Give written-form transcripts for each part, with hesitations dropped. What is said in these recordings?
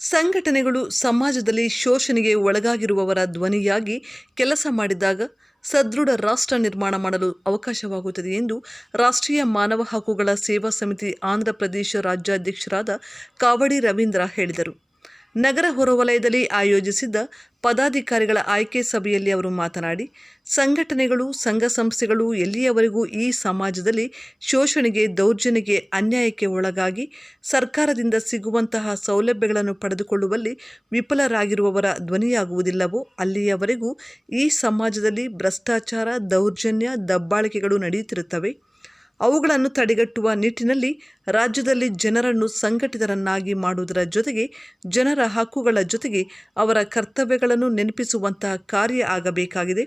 ಸಂಘಟನೆಗಳು ಸಮಾಜದಲ್ಲಿ ಶೋಷಣೆಗೆ ಒಳಗಾಗಿರುವವರ ಧ್ವನಿಯಾಗಿ ಕೆಲಸ ಮಾಡಿದಾಗ ಸದೃಢ ರಾಷ್ಟ್ರ ನಿರ್ಮಾಣ ಮಾಡಲು ಅವಕಾಶವಾಗುತ್ತದೆ ಎಂದು ರಾಷ್ಟ್ರೀಯ ಮಾನವ ಹಕ್ಕುಗಳ ಸೇವಾ ಸಮಿತಿ ಆಂಧ್ರ ಪ್ರದೇಶ ರಾಜ್ಯಾಧ್ಯಕ್ಷರಾದ ಕಾವಡಿ ರವೀಂದ್ರ ಹೇಳಿದರು. ನಗರ ಹೊರವಲಯದಲ್ಲಿ ಆಯೋಜಿಸಿದ್ದ ಪದಾಧಿಕಾರಿಗಳ ಆಯ್ಕೆ ಸಭೆಯಲ್ಲಿ ಅವರು ಮಾತನಾಡಿ, ಸಂಘಟನೆಗಳು, ಸಂಘ ಸಂಸ್ಥೆಗಳು ಎಲ್ಲಿಯವರೆಗೂ ಈ ಸಮಾಜದಲ್ಲಿ ಶೋಷಣೆಗೆ, ದೌರ್ಜನ್ಯಕ್ಕೆ, ಅನ್ಯಾಯಕ್ಕೆ ಒಳಗಾಗಿ ಸರ್ಕಾರದಿಂದ ಸಿಗುವಂತಹ ಸೌಲಭ್ಯಗಳನ್ನು ಪಡೆದುಕೊಳ್ಳುವಲ್ಲಿ ವಿಫಲರಾಗಿರುವವರ ಧ್ವನಿಯಾಗುವುದಿಲ್ಲವೋ ಅಲ್ಲಿಯವರೆಗೂ ಈ ಸಮಾಜದಲ್ಲಿ ಭ್ರಷ್ಟಾಚಾರ, ದೌರ್ಜನ್ಯ, ದಬ್ಬಾಳಿಕೆಗಳು ನಡೆಯುತ್ತಿರುತ್ತವೆ. ಅವುಗಳನ್ನು ತಡೆಗಟ್ಟುವ ನಿಟ್ಟಿನಲ್ಲಿ ರಾಜ್ಯದಲ್ಲಿ ಜನರನ್ನು ಸಂಘಟಿತರನ್ನಾಗಿ ಮಾಡುವುದರ ಜೊತೆಗೆ ಜನರ ಹಕ್ಕುಗಳ ಜೊತೆಗೆ ಅವರ ಕರ್ತವ್ಯಗಳನ್ನು ನೆನಪಿಸುವಂತಹ ಕಾರ್ಯ ಆಗಬೇಕಾಗಿದೆ.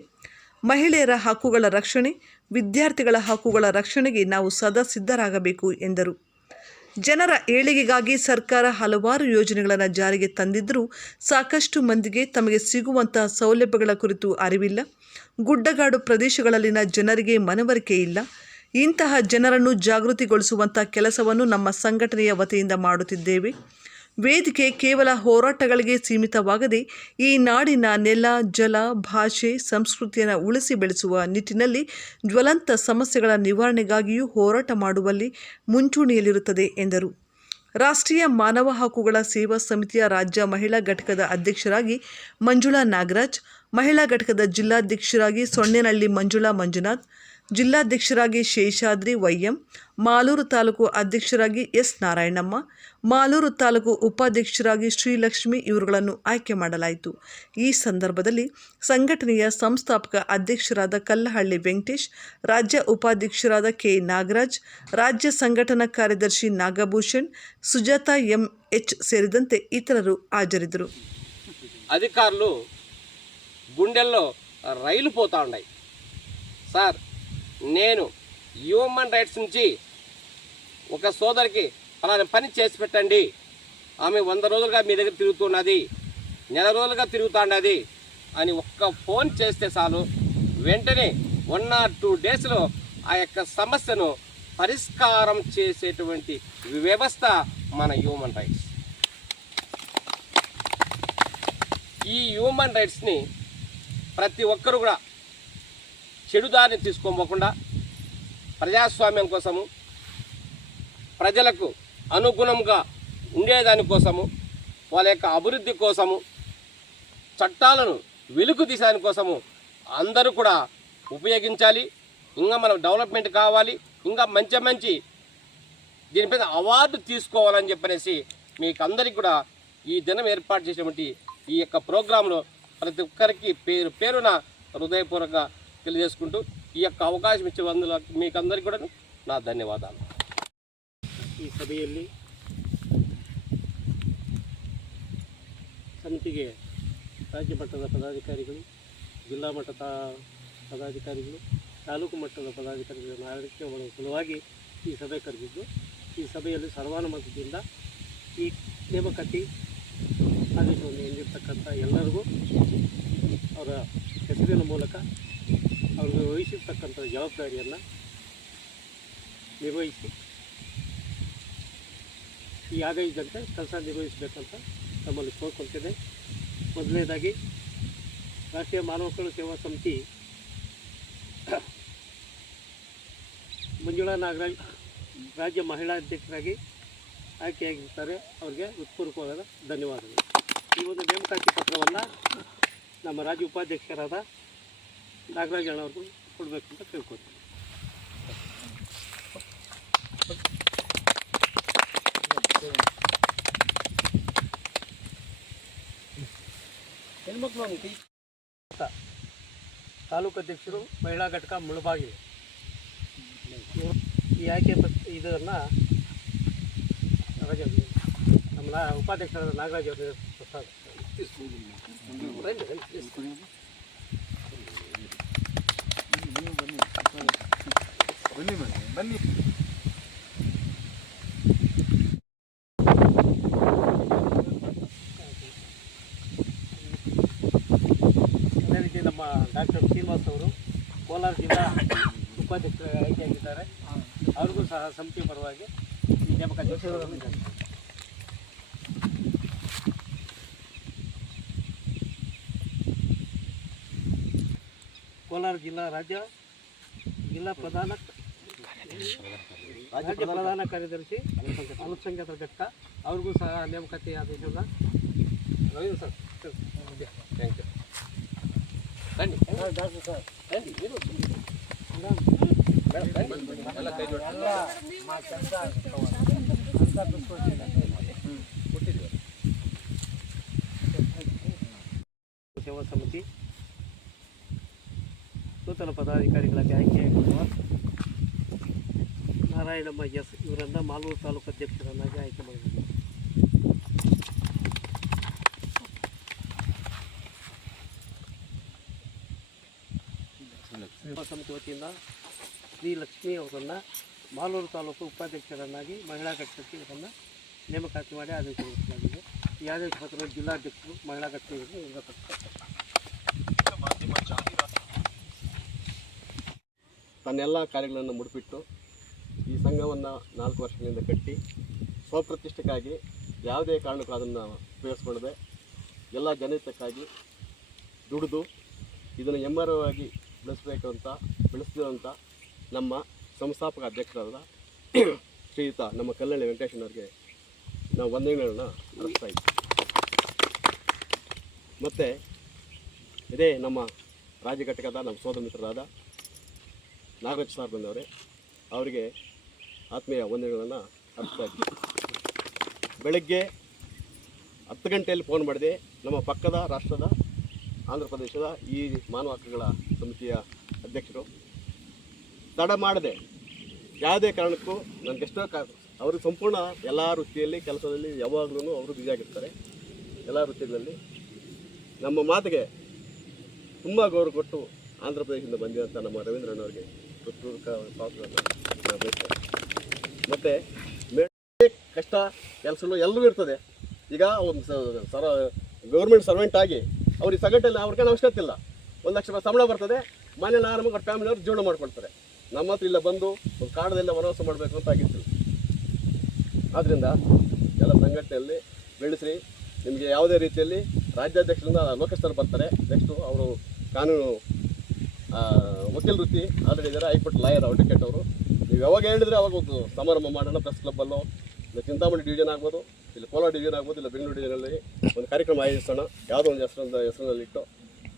ಮಹಿಳೆಯರ ಹಕ್ಕುಗಳ ರಕ್ಷಣೆ, ವಿದ್ಯಾರ್ಥಿಗಳ ಹಕ್ಕುಗಳ ರಕ್ಷಣೆಗೆ ನಾವು ಸದಾ ಸಿದ್ಧರಾಗಬೇಕು ಎಂದರು. ಜನರ ಏಳಿಗೆಗಾಗಿ ಸರ್ಕಾರ ಹಲವಾರು ಯೋಜನೆಗಳನ್ನು ಜಾರಿಗೆ ತಂದಿದ್ದರೂ ಸಾಕಷ್ಟು ಮಂದಿಗೆ ತಮಗೆ ಸಿಗುವಂತಹ ಸೌಲಭ್ಯಗಳ ಕುರಿತು ಅರಿವಿಲ್ಲ. ಗುಡ್ಡಗಾಡು ಪ್ರದೇಶಗಳಲ್ಲಿನ ಜನರಿಗೆ ಮನವರಿಕೆ ಇಲ್ಲ. ಇಂತಹ ಜನರನ್ನು ಜಾಗೃತಿಗೊಳಿಸುವಂಥ ಕೆಲಸವನ್ನು ನಮ್ಮ ಸಂಘಟನೆಯ ವತಿಯಿಂದ ಮಾಡುತ್ತಿದ್ದೇವೆ. ವೇದಿಕೆ ಕೇವಲ ಹೋರಾಟಗಳಿಗೆ ಸೀಮಿತವಾಗದೆ ಈ ನಾಡಿನ ನೆಲ, ಜಲ, ಭಾಷೆ, ಸಂಸ್ಕೃತಿಯನ್ನು ಉಳಿಸಿ ಬೆಳೆಸುವ ನಿಟ್ಟಿನಲ್ಲಿ ಜ್ವಲಂತ ಸಮಸ್ಯೆಗಳ ನಿವಾರಣೆಗಾಗಿಯೂ ಹೋರಾಟ ಮಾಡುವಲ್ಲಿ ಮುಂಚೂಣಿಯಲ್ಲಿರುತ್ತದೆ ಎಂದರು. ರಾಷ್ಟ್ರೀಯ ಮಾನವ ಹಕ್ಕುಗಳ ಸೇವಾ ಸಮಿತಿಯ ರಾಜ್ಯ ಮಹಿಳಾ ಘಟಕದ ಅಧ್ಯಕ್ಷರಾಗಿ ಮಂಜುಳಾ ನಾಗರಾಜ್, ಮಹಿಳಾ ಘಟಕದ ಜಿಲ್ಲಾಧ್ಯಕ್ಷರಾಗಿ ಸೊನ್ನೆನಹಳ್ಳಿ ಮಂಜುಳಾ ಮಂಜುನಾಥ್, ಜಿಲ್ಲಾಧ್ಯಕ್ಷರಾಗಿ ಶೇಷಾದ್ರಿ ವೈಎಂ, ಮಾಲೂರು ತಾಲೂಕು ಅಧ್ಯಕ್ಷರಾಗಿ ಎಸ್ ನಾರಾಯಣಮ್ಮ, ಮಾಲೂರು ತಾಲೂಕು ಉಪಾಧ್ಯಕ್ಷರಾಗಿ ಶ್ರೀಲಕ್ಷ್ಮಿ ಇವರುಗಳನ್ನು ಆಯ್ಕೆ ಮಾಡಲಾಯಿತು. ಈ ಸಂದರ್ಭದಲ್ಲಿ ಸಂಘಟನೆಯ ಸಂಸ್ಥಾಪಕ ಅಧ್ಯಕ್ಷರಾದ ಕಲ್ಲಹಳ್ಳಿ ವೆಂಕಟೇಶ್, ರಾಜ್ಯ ಉಪಾಧ್ಯಕ್ಷರಾದ ಕೆ ನಾಗರಾಜ್, ರಾಜ್ಯ ಸಂಘಟನಾ ಕಾರ್ಯದರ್ಶಿ ನಾಗಭೂಷಣ್, ಸುಜಾತಾ ಎಂಎಚ್ ಸೇರಿದಂತೆ ಇತರರು ಹಾಜರಿದ್ದರು. అధికారులు గుండెల్లో రైలు పోతూ ఉన్నాయి. సార్, నేను హ్యూమన్ రైట్స్ నుంచి ఒక సోదరికి అలానే పని చేసి పెట్టండి, ఆమె 100 రోజులుగా మీ దగ్గర తిరుగుతున్నది, నెల రోజులుగా తిరుగుతున్నది అని ఒక్క ఫోన్ చేస్తే చాలు, వెంటనే 1 or 2 డేస్లో ఆ యొక్క సమస్యను పరిష్కారం చేసేటువంటి వ్యవస్థ మన హ్యూమన్ రైట్స్. ఈ హ్యూమన్ రైట్స్ని ప్రతి ఒక్కరు కూడా చెడుదారిని తీసుకోకుండా ప్రజాస్వామ్యం కోసము, ప్రజలకు అనుగుణంగా ఉండేదానికోసము, వాళ్ళ యొక్క అభివృద్ధి కోసము, చట్టాలను వెలుగు తీసేదాని కోసము అందరూ కూడా ఉపయోగించాలి. ఇంకా మనం డెవలప్మెంట్ కావాలి, ఇంకా మంచి దీనిపైన అవార్డు తీసుకోవాలని చెప్పనేసి మీకు అందరికీ కూడా ఈ దినం ఏర్పాటు చేసినటువంటి ఈ యొక్క ప్రోగ్రాంలో ప్రతి ఒక్కరికి పేరు పేరున హృదయపూర్వక తెలియజేసుకుంటూ ఈ యొక్క అవకాశం ఇచ్చేందుకు మీకు అందరికీ కూడా నా ధన్యవాదాలు. ಈ ಸಭೆಯಲ್ಲಿ ಸಮಿತಿಗೆ ರಾಜ್ಯ ಮಟ್ಟದ ಪದಾಧಿಕಾರಿಗಳು, ಜಿಲ್ಲಾ ಮಟ್ಟದ ಪದಾಧಿಕಾರಿಗಳು, ತಾಲೂಕು ಮಟ್ಟದ ಪದಾಧಿಕಾರಿಗಳನ್ನು ಆಡಳಿತ ಮಾಡುವ ಸಲುವಾಗಿ ಈ ಸಭೆ ಕರೆದಿದ್ದು, ಈ ಸಭೆಯಲ್ಲಿ ಸರ್ವಾನುಮತದಿಂದ ಈ ನೇಮಕಾತಿ ಆದೇಶವನ್ನು ಹೊಂದಿರತಕ್ಕಂಥ ಎಲ್ಲರಿಗೂ ಅವರ ಹೆಸರಿನ ಮೂಲಕ ಅವ್ರಿಗೆ ವಹಿಸಿರ್ತಕ್ಕಂಥ ಜವಾಬ್ದಾರಿಯನ್ನು ನಿರ್ವಹಿಸಿ ಈ ಆದೇಶದಂತೆ ಕೆಲಸ ನಿರ್ವಹಿಸಬೇಕಂತ ತಮ್ಮಲ್ಲಿ ಕೋರ್ಕೊಳ್ತೇನೆ. ಮೊದಲನೇದಾಗಿ ರಾಷ್ಟ್ರೀಯ ಮಾನವ ಹಕ್ಕುಗಳ ಸೇವಾ ಸಮಿತಿ ಮಂಜುಳಾ ನಾಗರಾಜ್ ರಾಜ್ಯ ಮಹಿಳಾ ಅಧ್ಯಕ್ಷರಾಗಿ ಆಯ್ಕೆಯಾಗಿರ್ತಾರೆ. ಅವರಿಗೆ ಹೃತ್ಪೂರ್ವಕವಾದ ಧನ್ಯವಾದಗಳು. ಈ ಒಂದು ನೇಮಕಾತಿ ಪತ್ರವನ್ನು ನಮ್ಮ ರಾಜ್ಯ ಉಪಾಧ್ಯಕ್ಷರಾದ ನಾಗರಾಜ್ ಅಣ್ಣವ್ರಿಗೂ ಕೊಡಬೇಕಂತ ತಿಳ್ಕೊಳ್ತೀನಿ. ಹೆಣ್ಮಕ್ಳು ತಾಲೂಕು ಅಧ್ಯಕ್ಷರು, ಮಹಿಳಾ ಘಟಕ ಮುಳಬಾಗಿಲು, ಈ ಆಯ್ಕೆ ಇದನ್ನು ನಮ್ಮ ಉಪಾಧ್ಯಕ್ಷರಾದ ನಾಗರಾಜ್ ಅವರು ಪ್ರಸಾದ ಬನ್ನಿ. ಅದೇ ರೀತಿ ನಮ್ಮ ಡಾಕ್ಟರ್ ಶ್ರೀನಿವಾಸ್ ಅವರು ಕೋಲಾರ ಜಿಲ್ಲಾ ಉಪಾಧ್ಯಕ್ಷರ ಆಯ್ಕೆಯಾಗಿದ್ದಾರೆ. ಅವ್ರಿಗೂ ಸಹ ಸಮಿತಿ ಪರವಾಗಿ ಈ ನೇಮಕಾತಿ ಕೋಲಾರ ಜಿಲ್ಲಾ ಪ್ರಧಾನ ಕಾರ್ಯದರ್ಶಿ ಅಲ್ಪಸಂಖ್ಯಾತರ ಘಟಕ ಅವ್ರಿಗೂ ಸಹ ನೇಮಕಾತಿ ಆದೇಶದ ರವೀಂದ್ರ ಸರ್ ಥ್ಯಾಂಕ್ ಯು ಬನ್ನಿ ಸರ್ ಬನ್ನಿ ಇದು ಎಲ್ಲ ಕೈ ಜೋಡಿಸಿ ಕೊಟ್ಟಿದ್ದೀವಿ ಸೇವಾ ಸಮಿತಿ ನೂತನ ಪದಾಧಿಕಾರಿಗಳಾಗಿ ಆಯ್ಕೆಯಾಗಿರುವ ನಾರಾಯಣಮ್ಮ ಎಸ್ ಇವರನ್ನು ಮಾಲೂರು ತಾಲೂಕು ಅಧ್ಯಕ್ಷರನ್ನಾಗಿ ಆಯ್ಕೆ ಮಾಡಿದ್ದೀವಿ. ಸೇವಾ ಸಮಿತಿ ವತಿಯಿಂದ ಶ್ರೀ ಲಕ್ಷ್ಮಿ ಅವರನ್ನು ಮಾಲೂರು ತಾಲೂಕು ಉಪಾಧ್ಯಕ್ಷರನ್ನಾಗಿ ಮಹಿಳಾ ಘಟಕಕ್ಕೆ ಇವರನ್ನು ನೇಮಕಾತಿ ಮಾಡಿ ಆದೇಶಿಸಲಾಗಿದೆ. ಈ ಆದೇಶ ಪತ್ರ ಜಿಲ್ಲಾಧ್ಯಕ್ಷರು ಮಹಿಳಾ ಘಟಕಕ್ಕೆ ತನ್ನೆಲ್ಲ ಕಾರ್ಯಗಳನ್ನು ಮುಡಿಪಿಟ್ಟು ಈ ಸಂಘವನ್ನು 4 ವರ್ಷಗಳಿಂದ ಕಟ್ಟಿ ಸ್ವಪ್ರತಿಷ್ಠೆಗಾಗಿ ಯಾವುದೇ ಕಾರಣಕ್ಕೂ ಅದನ್ನು ಉಪಯೋಗಿಸ್ಕೊಳ್ಳದೆ ಎಲ್ಲ ಜನಹಿತಕ್ಕಾಗಿ ದುಡಿದು ಇದನ್ನು ಹೆಮ್ಮರವಾಗಿ ಬೆಳೆಸ್ತಿರುವಂಥ ನಮ್ಮ ಸಂಸ್ಥಾಪಕ ಅಧ್ಯಕ್ಷರಾದ ಶ್ರೀಯುತ ನಮ್ಮ ಕಲ್ಲಳ್ಳಿ ವೆಂಕಟೇಶನವ್ರಿಗೆ ನಾವು ವಂದನೆಗಳನ್ನ ಅರ್ಪಿಸ್ತಾ ಇದ್ದೀವಿ. ಮತ್ತು ಇದೇ ನಮ್ಮ ರಾಜ್ಯ ಘಟಕದ ನಮ್ಮ ಸೋದರ ಮಿತ್ರರಾದ ನಾಗರಾಜ್ ಸರ್ ಬಂದವರೇ ಅವರಿಗೆ ಆತ್ಮೀಯ ವಂದನೆಗಳನ್ನು ಅರ್ಪಿಸ್ತಾ ಇದ್ದೀವಿ. ಬೆಳಗ್ಗೆ 10 ಗಂಟೆಯಲ್ಲಿ ಫೋನ್ ಮಾಡಿದೆ ನಮ್ಮ ಪಕ್ಕದ ರಾಷ್ಟ್ರದ ಆಂಧ್ರ ಪ್ರದೇಶದ ಈ ಮಾನವ ಹಕ್ಕುಗಳ ಸಮಿತಿಯ ಅಧ್ಯಕ್ಷರು ತಡ ಮಾಡದೆ ಯಾವುದೇ ಕಾರಣಕ್ಕೂ ನನಗೆಷ್ಟೋ ಅವರು ಸಂಪೂರ್ಣ ಎಲ್ಲ ವೃತ್ತಿಯಲ್ಲಿ ಕೆಲಸದಲ್ಲಿ ಯಾವಾಗಲೂ ಅವರು ಬ್ಯುಸಿಯಾಗಿರ್ತಾರೆ. ಎಲ್ಲ ವೃತ್ತಿಗಳಲ್ಲಿ ನಮ್ಮ ಮಾತಿಗೆ ತುಂಬ ಗೌರವ ಕೊಟ್ಟು ಆಂಧ್ರ ಪ್ರದೇಶದಿಂದ ಬಂದಿರೋಂಥ ನಮ್ಮ ರವೀಂದ್ರಣ್ಣವ್ರಿಗೆ ಹೃತ್ಪೂರ್ವಕ ಸ್ವಾಗತವನ್ನು ಬಯಸ್ತೇನೆ. ಮತ್ತು ಕಷ್ಟ ಕೆಲಸಗಳು ಎಲ್ಲವೂ ಇರ್ತದೆ. ಈಗ ಒಂದು ಗೌರ್ಮೆಂಟ್ ಸರ್ವೆಂಟ್ ಆಗಿ ಅವ್ರಿಗೆ ಸಗಟಲ್ಲಿ ಅವ್ರಿಗೆ ಅವಶ್ಯಕತೆ ಇಲ್ಲ. 1 ಲಕ್ಷ ರೂಪಾಯಿ ಸಂಬಳ ಬರ್ತದೆ, ಮನೇಲಿ ಆರಾಮಾಗಿ ಅವ್ರ ಫ್ಯಾಮಿಲಿಯವ್ರು ಜೀವನ ಮಾಡ್ಕೊಳ್ತಾರೆ. ನಮ್ಮ ಹತ್ರ ಇಲ್ಲ ಬಂದು ಒಂದು ಕಾಡದೆಲ್ಲ ವನವಾಸ ಮಾಡಬೇಕು ಅಂತ ಆಗಿತ್ತು. ಆದ್ದರಿಂದ ಎಲ್ಲ ಸಂಘಟನೆಯಲ್ಲಿ ಬೆಳೆಸಿ ನಿಮಗೆ ಯಾವುದೇ ರೀತಿಯಲ್ಲಿ ರಾಜ್ಯಾಧ್ಯಕ್ಷರಿಂದ ಲೋಕೇಶ್ವರ್ ಬರ್ತಾರೆ. ನೆಕ್ಸ್ಟು ಅವರು ಕಾನೂನು ವಕೀಲ ವೃತ್ತಿ ಆಲ್ರೆಡಿ ಇದ್ದಾರೆ, ಹೈಕೋರ್ಟ್ ಲಾಯರ್ ಅಡ್ವೊಕೇಟ್ ಅವರು. ನೀವು ಯಾವಾಗ ಹೇಳಿದರೆ ಅವಾಗ ಒಂದು ಸಮಾರಂಭ ಮಾಡೋಣ, ಪ್ರೆಸ್ ಕ್ಲಬ್ಬಲ್ಲೋ ಇಲ್ಲ ಚಿಂತಾಮಣಿ ಡಿವಿಷನ್ ಆಗ್ಬೋದು, ಇಲ್ಲ ಕೋಲಾರ ಡಿವಿಷನ್ ಆಗ್ಬೋದು, ಇಲ್ಲ ಬೆಂಗಳೂರು ಡಿವಿಷನಲ್ಲಿ ಒಂದು ಕಾರ್ಯಕ್ರಮ ಆಯೋಜಿಸೋಣ. ಯಾವುದೋ ಒಂದು ಹೆಸರಿನಲ್ಲಿಟ್ಟು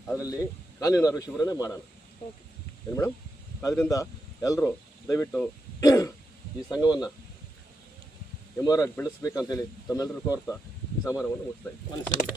ಅದರಲ್ಲಿ ಕಾನೂನು ಶಿಬಿರನೇ ಮಾಡೋಣ. ಏನು ಮೇಡಮ್? ಆದ್ದರಿಂದ ಎಲ್ಲರೂ ದಯವಿಟ್ಟು ಈ ಸಂಘವನ್ನು ಹೆಮ್ಮರವಾಗಿ ಬೆಳೆಸ್ಬೇಕಂತೇಳಿ ತಮ್ಮೆಲ್ಲರೂ ಕೋರ್ತಾ ಈ ಸಮಾರಂಭವನ್ನು ಮುಗಿಸ್ತಾ ಇದ್ದೀವಿ.